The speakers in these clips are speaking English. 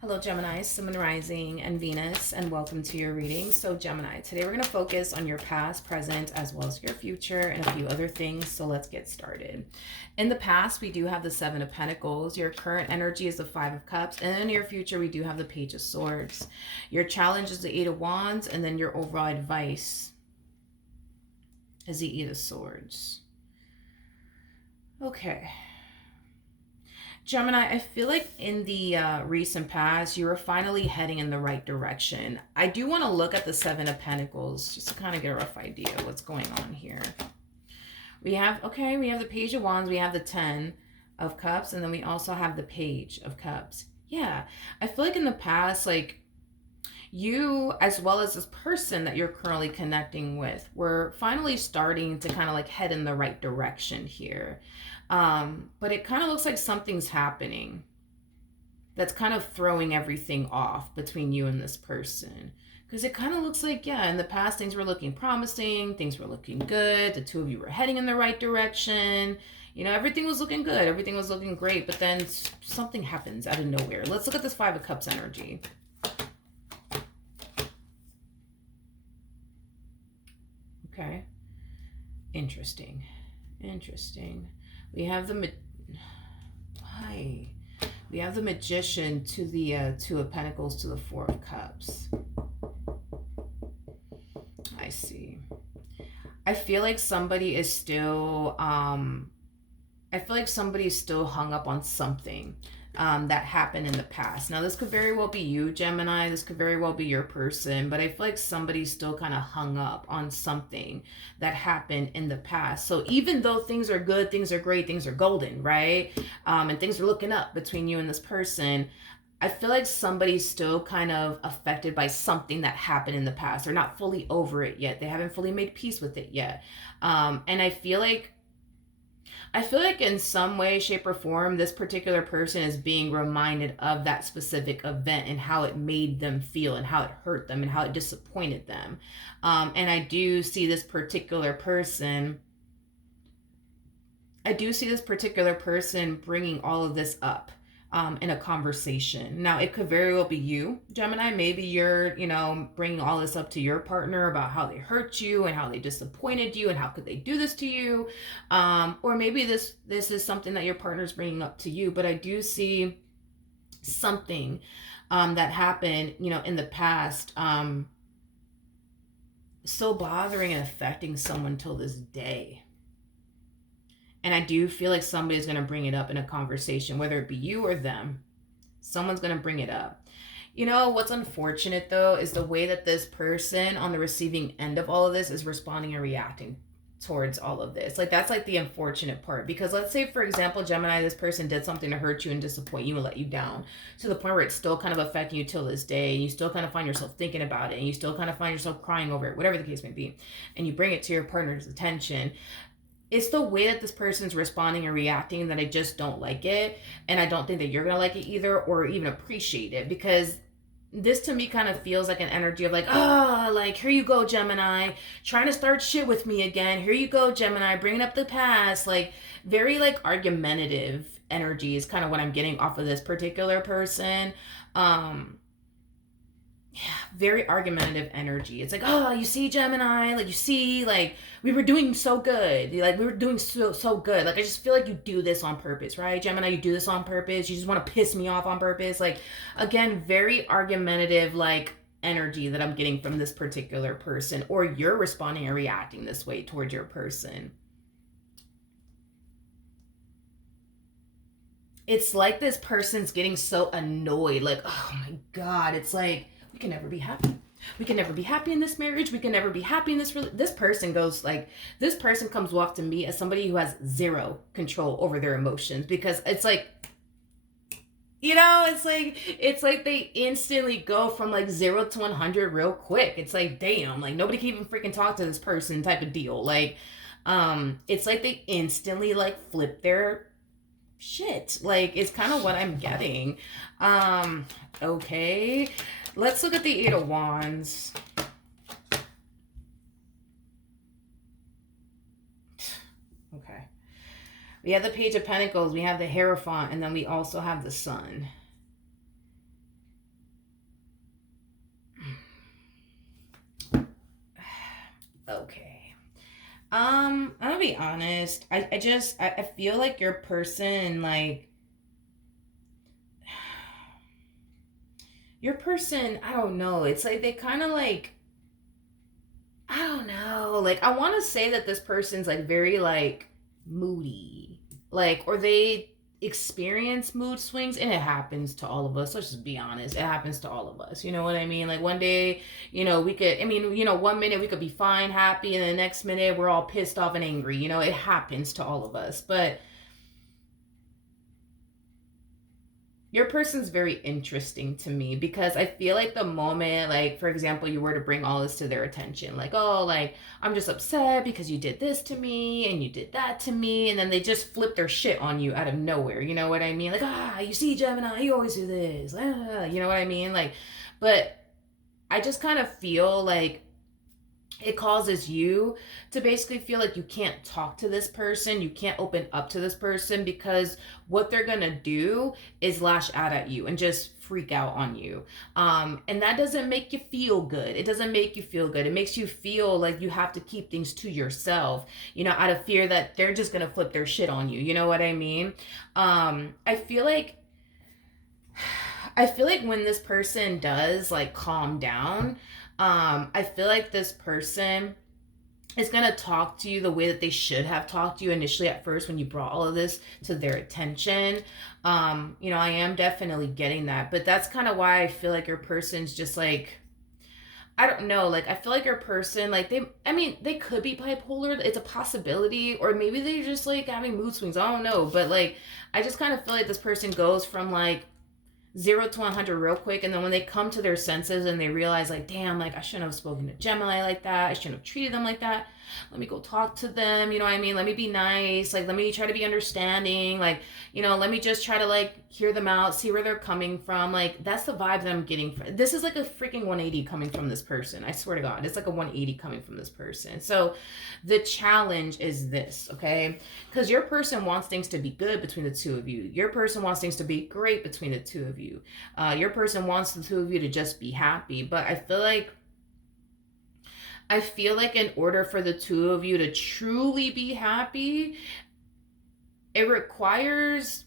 Hello, Gemini, Sun Rising, and Venus, and welcome to your reading. So, Gemini, today we're going to focus on your past, present, as well as your future, and a few other things. So, let's get started. In the past, we do have the Seven of Pentacles. Your current energy is the Five of Cups. And in your future, we do have the Page of Swords. Your challenge is the Eight of Wands, and then your overall advice is the Eight of Swords. Okay. Gemini, I feel like in the recent past, you were finally heading in the right direction. I do want to look at the Seven of Pentacles just to kind of get a rough idea of what's going on here. We have the Page of Wands, we have the Ten of Cups, and then we also have the Page of Cups. Yeah, I feel like in the past, like, you, as well as this person that you're currently connecting with, were finally starting to kind of like head in the right direction here. But it kind of looks like something's happening that's kind of throwing everything off between you and this person. Because it kind of looks like, yeah, in the past, things were looking promising, things were looking good, the two of you were heading in the right direction. You know, everything was looking good, everything was looking great, but then something happens out of nowhere. Let's look at this Five of Cups energy. Okay. Interesting. We have the we have the Magician to the Two of Pentacles to the Four of Cups. I see. I feel like somebody is still still hung up on something that happened in the past. Now, this could very well be you, Gemini. This could very well be your person, but I feel like somebody's still kind of hung up on something that happened in the past. So even though things are good, things are great, things are golden, right? And things are looking up between you and this person, I feel like somebody's still kind of affected by something that happened in the past. They're not fully over it yet. They haven't fully made peace with it yet. And I feel like in some way, shape, or form, this particular person is being reminded of that specific event and how it made them feel and how it hurt them and how it disappointed them. And I do see this particular person bringing all of this up in a conversation. Now, it could very well be you, Gemini. Maybe you're, bringing all this up to your partner about how they hurt you and how they disappointed you and how could they do this to you. Or maybe this is something that your partner's bringing up to you. But I do see something that happened, in the past, still bothering and affecting someone till this day. And I do feel like somebody's going to bring it up in a conversation, whether it be you or them. Someone's going to bring it up. You know, what's unfortunate, though, is the way that this person on the receiving end of all of this is responding and reacting towards all of this. Like, that's like the unfortunate part. Because let's say, for example, Gemini, this person did something to hurt you and disappoint you and let you down to the point where it's still kind of affecting you till this day. And you still kind of find yourself thinking about it. And you still kind of find yourself crying over it, whatever the case may be. And you bring it to your partner's attention. It's the way that this person's responding and reacting that I just don't like it. And I don't think that you're going to like it either or even appreciate it. Because this to me kind of feels like an energy of like, oh, like, here you go, Gemini, trying to start shit with me again. Here you go, Gemini, bringing up the past. Like, very like argumentative energy is kind of what I'm getting off of this particular person. Very argumentative energy. It's like, oh, you see, Gemini, like, you see, like, we were doing so good. Like, we were doing so good. Like, I just feel like you do this on purpose, right? Gemini, you do this on purpose. You just want to piss me off on purpose. Like, again, very argumentative, like, energy that I'm getting from this particular person, or you're responding and reacting this way towards your person. It's like this person's getting so annoyed. Like, oh my God, it's like, we can never be happy. We can never be happy in this marriage. We can never be happy in this person goes like, this person comes off to me as somebody who has zero control over their emotions, because it's like, it's like they instantly go from like 0 to 100 real quick. It's like, damn, like nobody can even freaking talk to this person type of deal. Like, it's like they instantly like flip their shit. Like, it's kind of what I'm getting. Okay. Let's look at the Eight of Wands. Okay. We have the Page of Pentacles, we have the Hierophant, and then we also have the Sun. gonna be honest. I feel like your person, like, your person, I don't know. It's like they kind of like, I don't know. Like, I want to say that this person's like very like moody, like, or they experience mood swings, and it happens to all of us. Let's just be honest. It happens to all of us. You know what I mean? Like, one day, we could, I mean, 1 minute we could be fine, happy, and the next minute we're all pissed off and angry. It happens to all of us. But your person's very interesting to me because I feel like the moment, like, for example, you were to bring all this to their attention, like, oh, like, I'm just upset because you did this to me and you did that to me, and then they just flip their shit on you out of nowhere. You know what I mean? Like, you see, Gemini, you always do this. You know what I mean? Like, but I just kind of feel like it causes you to basically feel like you can't talk to this person, you can't open up to this person, because what they're gonna do is lash out at you and just freak out on you. And that doesn't make you feel good. It doesn't make you feel good. It makes you feel like you have to keep things to yourself, out of fear that they're just gonna flip their shit on you. You know what I mean? I feel like when this person does like calm down, I feel like this person is going to talk to you the way that they should have talked to you initially at first when you brought all of this to their attention. I am definitely getting that, but that's kind of why I feel like your person's just like, I don't know, like, I feel like your person, like, they could be bipolar. It's a possibility, or maybe they're just like having mood swings. I don't know, but like, I just kind of feel like this person goes from like 0 to 100 real quick, and then when they come to their senses and they realize, like, damn, like, I shouldn't have spoken to Gemini like that, I shouldn't have treated them like that, let me go talk to them, you know what I mean, let me be nice, like, let me try to be understanding, like, let me just try to, like, hear them out, see where they're coming from. Like, that's the vibe that I'm getting from this. Is like a freaking 180 coming from this person. I swear to God, it's like a 180 coming from this person. So the challenge is this, okay? Because your person wants things to be good between the two of you. Your person wants things to be great between the two of you. Your person wants the two of you to just be happy. But I feel like in order for the two of you to truly be happy, it requires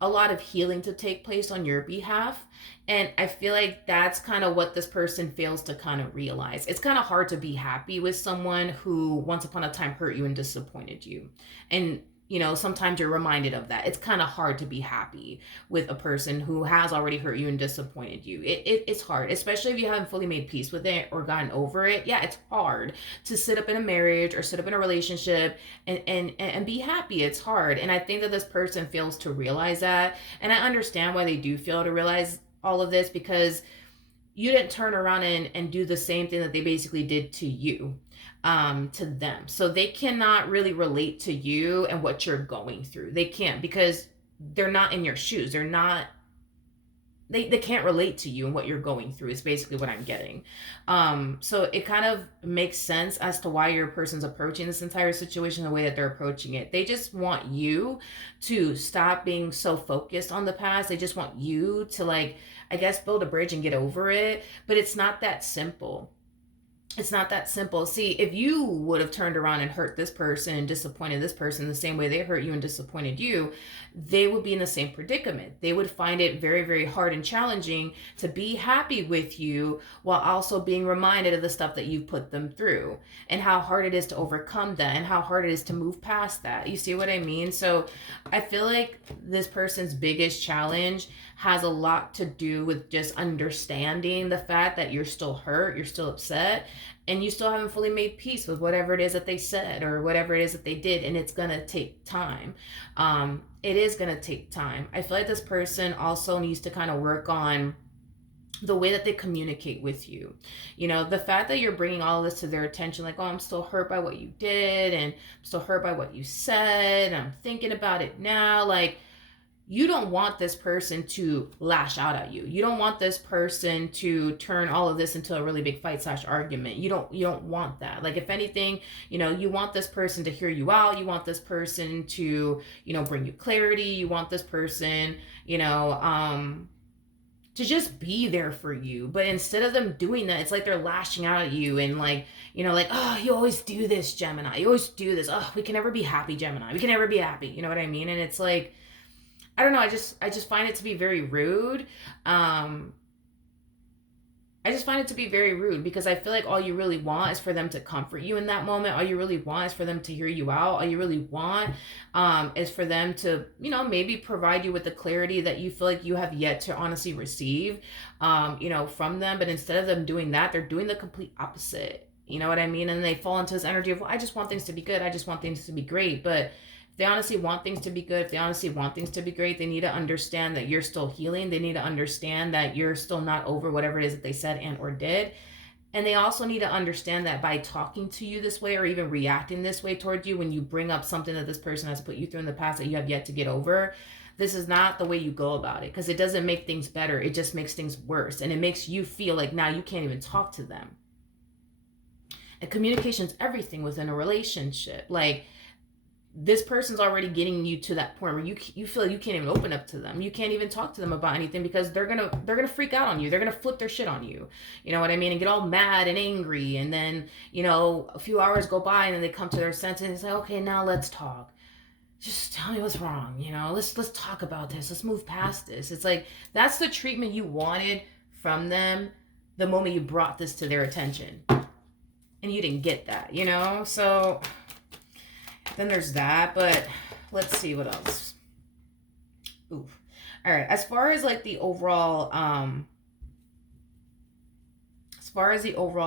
a lot of healing to take place on your behalf. And I feel like that's kind of what this person fails to kind of realize. It's kind of hard to be happy with someone who once upon a time hurt you and disappointed you. And sometimes you're reminded of that. It's kind of hard to be happy with a person who has already hurt you and disappointed you. It's hard, especially if you haven't fully made peace with it or gotten over it. Yeah, it's hard to sit up in a marriage or sit up in a relationship and be happy. It's hard. And I think that this person fails to realize that. And I understand why they do fail to realize all of this, because you didn't turn around and do the same thing that they basically did to you, to them. So they cannot really relate to you and what you're going through. They can't, because they're not in your shoes. They can't relate to you and what you're going through is basically what I'm getting. So it kind of makes sense as to why your person's approaching this entire situation the way that they're approaching it. They just want you to stop being so focused on the past. They just want you to, like, I guess, build a bridge and get over it. But it's not that simple. It's not that simple. See, if you would have turned around and hurt this person and disappointed this person the same way they hurt you and disappointed you, they would be in the same predicament. They would find it very, very hard and challenging to be happy with you while also being reminded of the stuff that you've put them through and how hard it is to overcome that and how hard it is to move past that. You see what I mean? So I feel like this person's biggest challenge has a lot to do with just understanding the fact that you're still hurt, you're still upset, and you still haven't fully made peace with whatever it is that they said or whatever it is that they did, and it's gonna take time. It is gonna take time. I feel like this person also needs to kind of work on the way that they communicate with you. The fact that you're bringing all of this to their attention, like, oh, I'm still hurt by what you did, and I'm still hurt by what you said, and I'm thinking about it now, like, you don't want this person to lash out at you. You don't want this person to turn all of this into a really big fight / argument. You don't want that. Like, if anything, you want this person to hear you out. You want this person to, bring you clarity. You want this person, to just be there for you. But instead of them doing that, it's like they're lashing out at you and like, like, oh, you always do this, Gemini. You always do this. Oh, we can never be happy, Gemini. We can never be happy. You know what I mean? And it's like, I don't know. I just find it to be very rude. I just find it to be very rude because I feel like all you really want is for them to comfort you in that moment. All you really want is for them to hear you out. All you really want is for them to, maybe provide you with the clarity that you feel like you have yet to honestly receive, from them. But instead of them doing that, they're doing the complete opposite. You know what I mean? And they fall into this energy of, well, I just want things to be good. I just want things to be great. But they honestly want things to be good, if they honestly want things to be great, they need to understand that you're still healing. They need to understand that you're still not over whatever it is that they said and or did. And they also need to understand that by talking to you this way or even reacting this way towards you when you bring up something that this person has put you through in the past that you have yet to get over, this is not the way you go about it, because it doesn't make things better. It just makes things worse. And it makes you feel like now you can't even talk to them. And communication is everything within a relationship. Like, this person's already getting you to that point where you feel like you can't even open up to them. You can't even talk to them about anything because they're gonna freak out on you. They're gonna flip their shit on you. You know what I mean? And get all mad and angry. And then, a few hours go by and then they come to their senses and say, okay, now let's talk. Just tell me what's wrong. Let's talk about this. Let's move past this. It's like, that's the treatment you wanted from them the moment you brought this to their attention. And you didn't get that, So then there's that, but let's see what else. Oof. All right. As far as the overall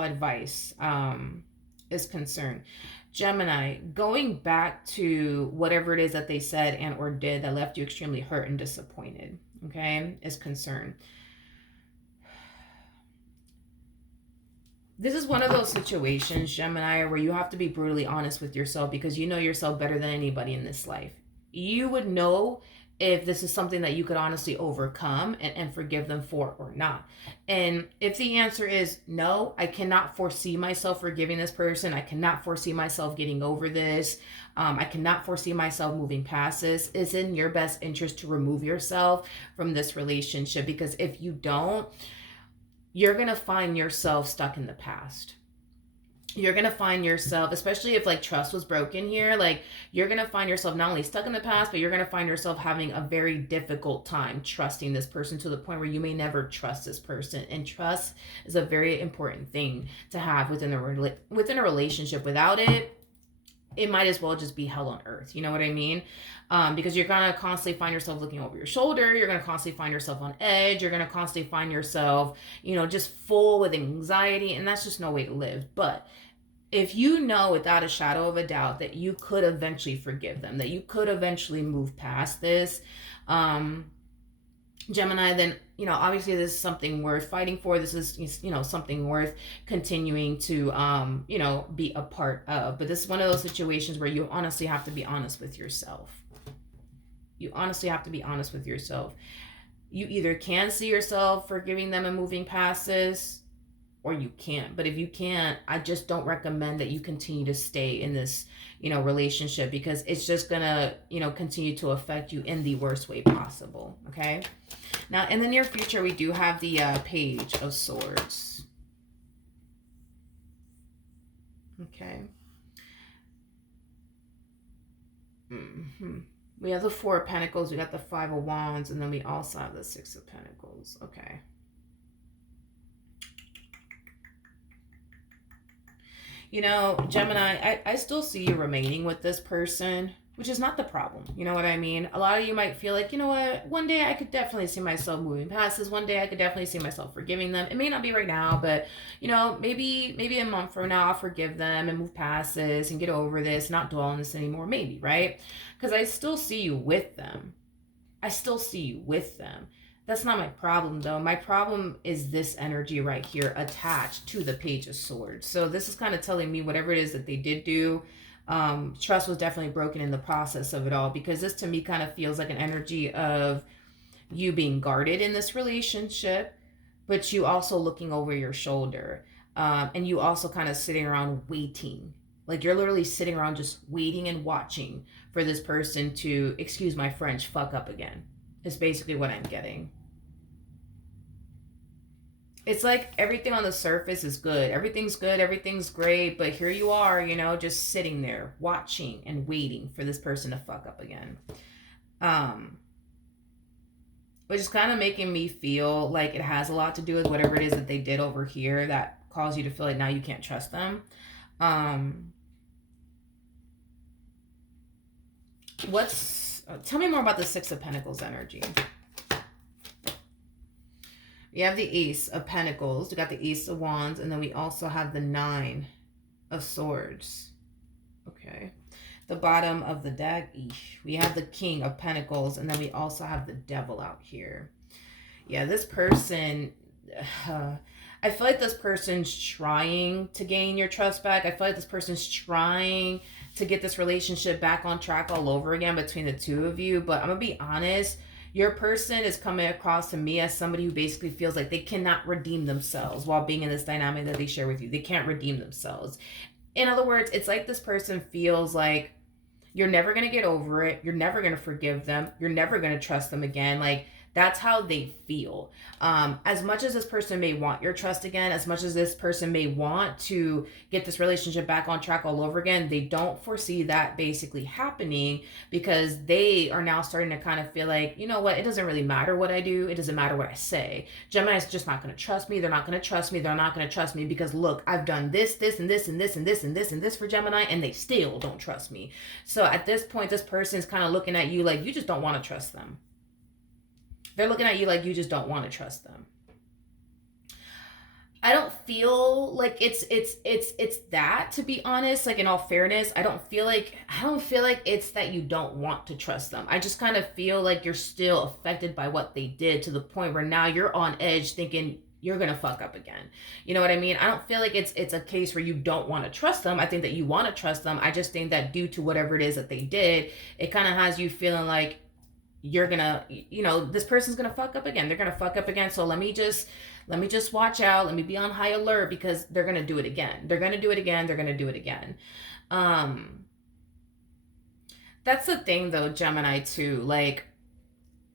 advice is concerned, Gemini, going back to whatever it is that they said and or did that left you extremely hurt and disappointed, okay, is concerned. This is one of those situations, Gemini, where you have to be brutally honest with yourself because you know yourself better than anybody in this life. You would know if this is something that you could honestly overcome and forgive them for or not. And if the answer is no, I cannot foresee myself forgiving this person. I cannot foresee myself getting over this. I cannot foresee myself moving past this. It's in your best interest to remove yourself from this relationship, because if you don't, you're going to find yourself stuck in the past. You're going to find yourself, especially if trust was broken here, you're going to find yourself not only stuck in the past, but you're going to find yourself having a very difficult time trusting this person to the point where you may never trust this person. And trust is a very important thing to have within a relationship. Without it, it might as well just be hell on earth. You know what I mean? Because you're going to constantly find yourself looking over your shoulder. You're going to constantly find yourself on edge. You're going to constantly find yourself, just full with anxiety. And that's just no way to live. But if you know without a shadow of a doubt that you could eventually forgive them, that you could eventually move past this, Gemini, then, obviously this is something worth fighting for. This is, something worth continuing to, be a part of. But this is one of those situations where you honestly have to be honest with yourself. You honestly have to be honest with yourself. You either can see yourself forgiving them and moving past this, or you can't. But if you can't, I just don't recommend that you continue to stay in this, relationship, because it's just gonna, continue to affect you in the worst way possible. Okay. Now, in the near future, we do have the Page of Swords. Okay. We have the Four of Pentacles. We got the Five of Wands, and then we also have the Six of Pentacles. Okay. Gemini, I still see you remaining with this person, which is not the problem. You know what I mean? A lot of you might feel like, you know what, one day I could definitely see myself moving past this. One day I could definitely see myself forgiving them. It may not be right now, but, maybe a month from now I'll forgive them and move past this and get over this, not dwell on this anymore. Maybe, right? Because I still see you with them. That's not my problem, though. My problem is this energy right here attached to the Page of Swords. So this is kind of telling me whatever it is that they did do, trust was definitely broken in the process of it all, because this to me kind of feels like an energy of you being guarded in this relationship, but you also looking over your shoulder, and you also kind of sitting around waiting. Like you're literally sitting around just waiting and watching for this person to, excuse my French, fuck up again. Is basically what I'm getting. It's like everything on the surface is good. Everything's good. Everything's great. But here you are, just sitting there watching and waiting for this person to fuck up again. Um, which is kind of making me feel like it has a lot to do with whatever it is that they did over here that caused you to feel like now you can't trust them. Um, Tell me more about the Six of Pentacles energy. We have the Ace of Pentacles. We got the Ace of Wands. And then we also have the Nine of Swords. Okay. The bottom of the deck, we have the King of Pentacles. And then we also have the Devil out here. Yeah, this person... I feel like this person's trying to gain your trust back. I feel like this person's trying to get this relationship back on track all over again between the two of you. But I'm going to be honest... Your person is coming across to me as somebody who basically feels like they cannot redeem themselves while being in this dynamic that they share with you. They can't redeem themselves. In other words, it's like this person feels like you're never going to get over it. You're never going to forgive them. You're never going to trust them again. Like, that's how they feel. As much as this person may want your trust again, as much as this person may want to get this relationship back on track all over again, they don't foresee that basically happening because they are now starting to kind of feel like, you know what, it doesn't really matter what I do. It doesn't matter what I say. Gemini's just not going to trust me. They're not going to trust me. They're not going to trust me because look, I've done this, this, and this, and this, and this, and this, and this for Gemini, and they still don't trust me. So at this point, this person's kind of looking at you like you just don't want to trust them. They're looking at you like you just don't want to trust them. I don't feel like it's that, to be honest. Like, in all fairness, I don't feel like it's that you don't want to trust them. I just kind of feel like you're still affected by what they did to the point where now you're on edge thinking you're gonna fuck up again. You know what I mean? I don't feel like it's a case where you don't want to trust them. I think that you want to trust them. I just think that due to whatever it is that they did, it kind of has you feeling like you're gonna, this person's gonna fuck up again. They're gonna fuck up again. So let me just watch out. Let me be on high alert because they're gonna do it again. They're gonna do it again. They're gonna do it again. That's the thing though, Gemini too. Like,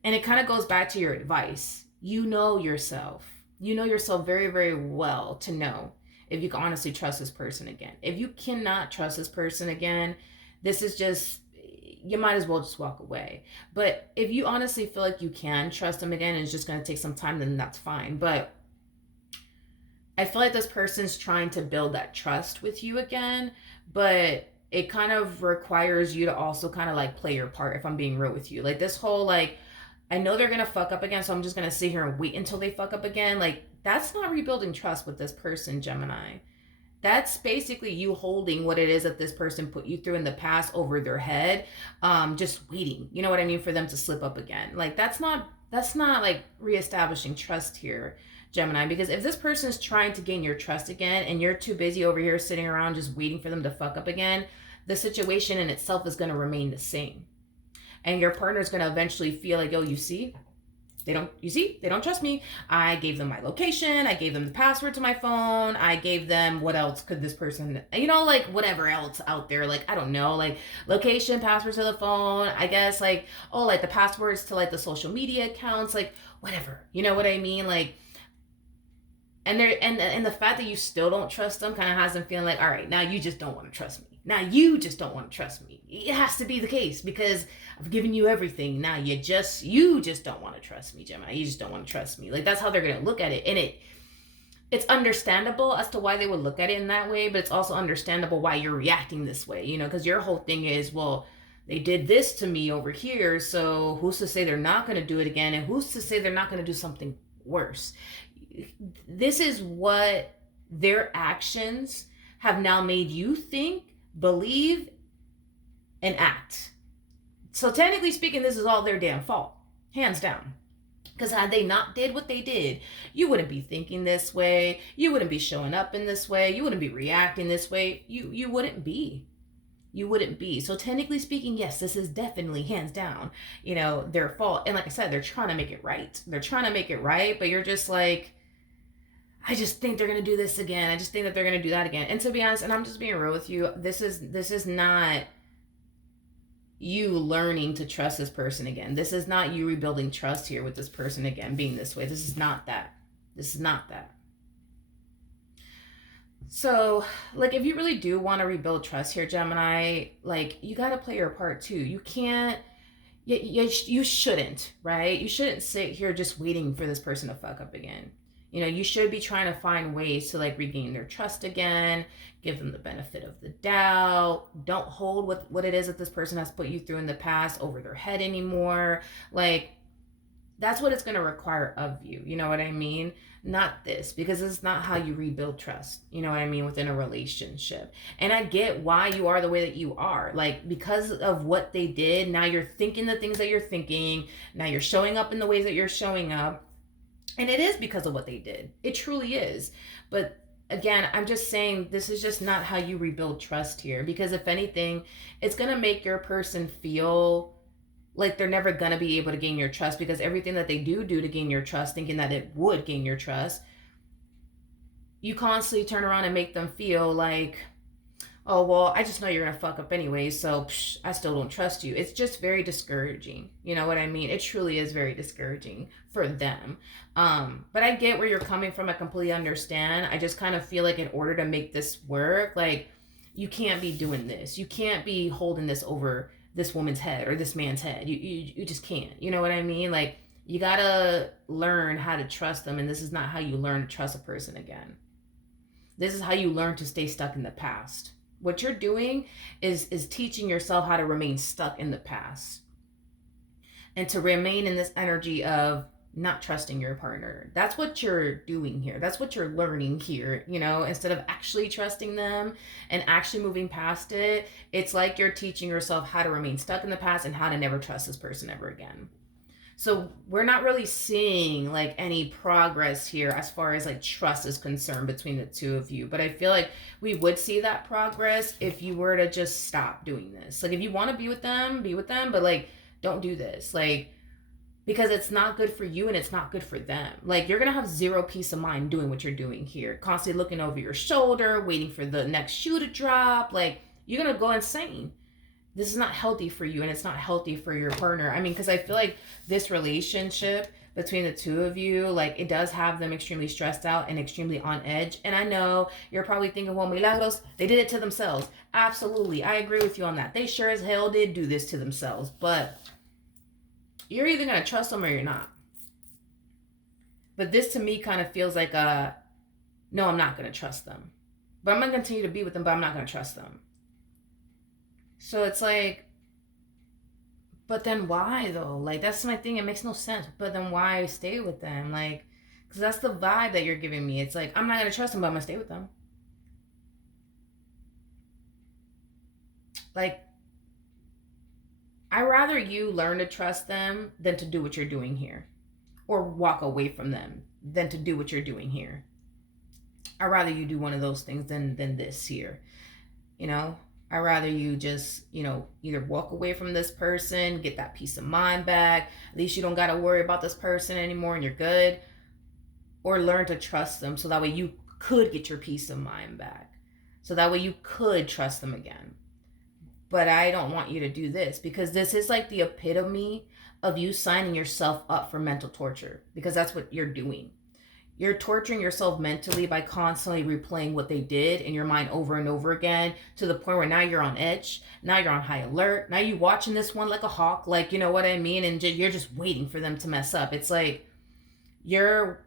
and it kind of goes back to your advice. You know yourself. You know yourself very, very well to know if you can honestly trust this person again. If you cannot trust this person again, this is just, you might as well just walk away. But if you honestly feel like you can trust them again and it's just going to take some time, then that's fine. But I feel like this person's trying to build that trust with you again, but it kind of requires you to also kind of like play your part, if I'm being real with you. Like, this whole like, I know they're going to fuck up again, so I'm just going to sit here and wait until they fuck up again. Like, that's not rebuilding trust with this person, Gemini. That's basically you holding what it is that this person put you through in the past over their head, just waiting, you know what I mean, for them to slip up again. Like, that's not like reestablishing trust here, Gemini, because if this person's trying to gain your trust again and you're too busy over here sitting around just waiting for them to fuck up again, the situation in itself is going to remain the same. And your partner's going to eventually feel like, oh, you see, they don't trust me. I gave them my location. I gave them the password to my phone. I gave them, what else could this person, like whatever else out there. Like, I don't know, like location, passwords to the phone, I guess, like, oh, like the passwords to like the social media accounts, like whatever, you know what I mean? Like, and the fact that you still don't trust them kind of has them feeling like, all right, now you just don't want to trust me. Now you just don't want to trust me. It has to be the case because I've given you everything. Now you just don't want to trust me, Gemini. You just don't want to trust me. Like, that's how they're going to look at it. And it's understandable as to why they would look at it in that way, but it's also understandable why you're reacting this way, because your whole thing is, well, they did this to me over here, so who's to say they're not going to do it again? And who's to say they're not going to do something worse? This is what their actions have now made you think, believe, and act. So technically speaking, this is all their damn fault, hands down. Because had they not did what they did, you wouldn't be thinking this way. You wouldn't be showing up in this way. You wouldn't be reacting this way. You wouldn't be. You wouldn't be. So technically speaking, yes, this is definitely hands down, their fault. And like I said, they're trying to make it right. They're trying to make it right, but you're just like, I just think they're going to do this again. I just think that they're going to do that again. And to be honest, and I'm just being real with you, this is not you learning to trust this person again. This is not you rebuilding trust here with this person again, being this way. This is not that. This is not that. So, like, if you really do want to rebuild trust here, Gemini, like, you got to play your part too. You can't, you shouldn't, right? You shouldn't sit here just waiting for this person to fuck up again. You know, you should be trying to find ways to like regain their trust again, give them the benefit of the doubt. Don't hold what it is that this person has put you through in the past over their head anymore. Like, that's what it's going to require of you. You know what I mean? Not this, because it's not how you rebuild trust. You know what I mean? Within a relationship. And I get why you are the way that you are. Like, because of what they did, now you're thinking the things that you're thinking. Now you're showing up in the ways that you're showing up. And it is because of what they did. It truly is. But again, I'm just saying this is just not how you rebuild trust here. Because if anything, it's going to make your person feel like they're never going to be able to gain your trust, because everything that they do to gain your trust, thinking that it would gain your trust, you constantly turn around and make them feel like, oh, well, I just know you're going to fuck up anyway, so I still don't trust you. It's just very discouraging. You know what I mean? It truly is very discouraging for them. But I get where you're coming from. I completely understand. I just kind of feel like in order to make this work, like, you can't be doing this. You can't be holding this over this woman's head or this man's head. You just can't. You know what I mean? Like, you gotta learn how to trust them, and this is not how you learn to trust a person again. This is how you learn to stay stuck in the past. What you're doing is teaching yourself how to remain stuck in the past and to remain in this energy of not trusting your partner. That's what you're doing here. That's what you're learning here, you know, instead of actually trusting them and actually moving past it. It's like you're teaching yourself how to remain stuck in the past and how to never trust this person ever again. So we're not really seeing like any progress here as far as like trust is concerned between the two of you. But I feel like we would see that progress if you were to just stop doing this. Like, if you want to be with them, but like, don't do this. Like, because it's not good for you and it's not good for them. Like, you're going to have zero peace of mind doing what you're doing here. Constantly looking over your shoulder, waiting for the next shoe to drop. Like, you're going to go insane. This is not healthy for you, and it's not healthy for your partner. I mean, because I feel like this relationship between the two of you, like, it does have them extremely stressed out and extremely on edge. And I know you're probably thinking, well, Milagros, they did it to themselves. Absolutely. I agree with you on that. They sure as hell did do this to themselves. But you're either going to trust them or you're not. But this to me kind of feels like no, I'm not going to trust them. But I'm going to continue to be with them, but I'm not going to trust them. So it's like, but then why though? Like, that's my thing. It makes no sense. But then why stay with them? Like, because that's the vibe that you're giving me. It's like, I'm not going to trust them, but I'm going to stay with them. Like, I'd rather you learn to trust them than to do what you're doing here. Or walk away from them than to do what you're doing here. I'd rather you do one of those things than this here. You know? I'd rather you just, you know, either walk away from this person, get that peace of mind back. At least you don't got to worry about this person anymore and you're good. Or learn to trust them so that way you could get your peace of mind back. So that way you could trust them again. But I don't want you to do this, because this is like the epitome of you signing yourself up for mental torture, because that's what you're doing. You're torturing yourself mentally by constantly replaying what they did in your mind over and over again, to the point where now you're on edge. Now you're on high alert. Now you're watching this one like a hawk, like, you know what I mean? And you're just waiting for them to mess up. It's like you're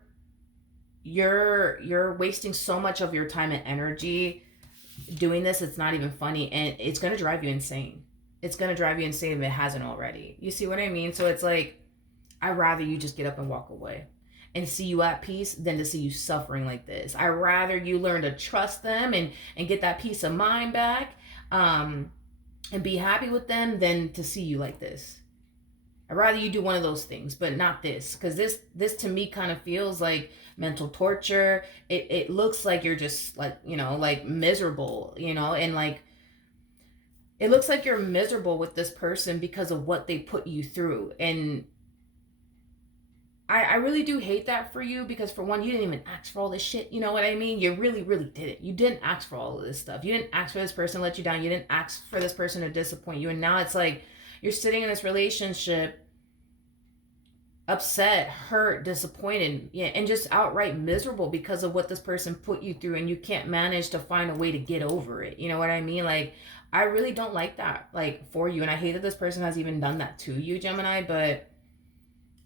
wasting so much of your time and energy doing this. It's not even funny, and it's going to drive you insane. It's going to drive you insane if it hasn't already. You see what I mean? So it's like, I'd rather you just get up and walk away and see you at peace than to see you suffering like this. I'd rather you learn to trust them and get that peace of mind back, and be happy with them than to see you like this. I'd rather you do one of those things, but not this. Because this to me kind of feels like mental torture. It looks like you're just like, you know, like miserable, you know, and like, it looks like you're miserable with this person because of what they put you through. And I really do hate that for you, because for one, you didn't even ask for all this shit. You know what I mean? You really, really didn't. You didn't ask for all of this stuff. You didn't ask for this person to let you down. You didn't ask for this person to disappoint you. And now it's like you're sitting in this relationship upset, hurt, disappointed, yeah, and just outright miserable because of what this person put you through, and you can't manage to find a way to get over it. You know what I mean? Like, I really don't like that, like, for you. And I hate that this person has even done that to you, Gemini, but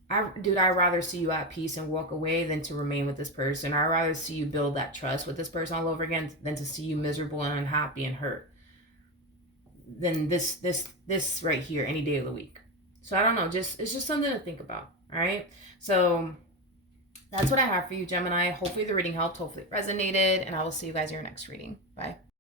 I'd rather see you at peace and walk away than to remain with this person. I'd rather see you build that trust with this person all over again than to see you miserable and unhappy and hurt than this right here any day of the week. So I don't know, just it's just something to think about. All right. So that's what I have for you, Gemini. Hopefully the reading helped. Hopefully it resonated. And I will see you guys in your next reading. Bye.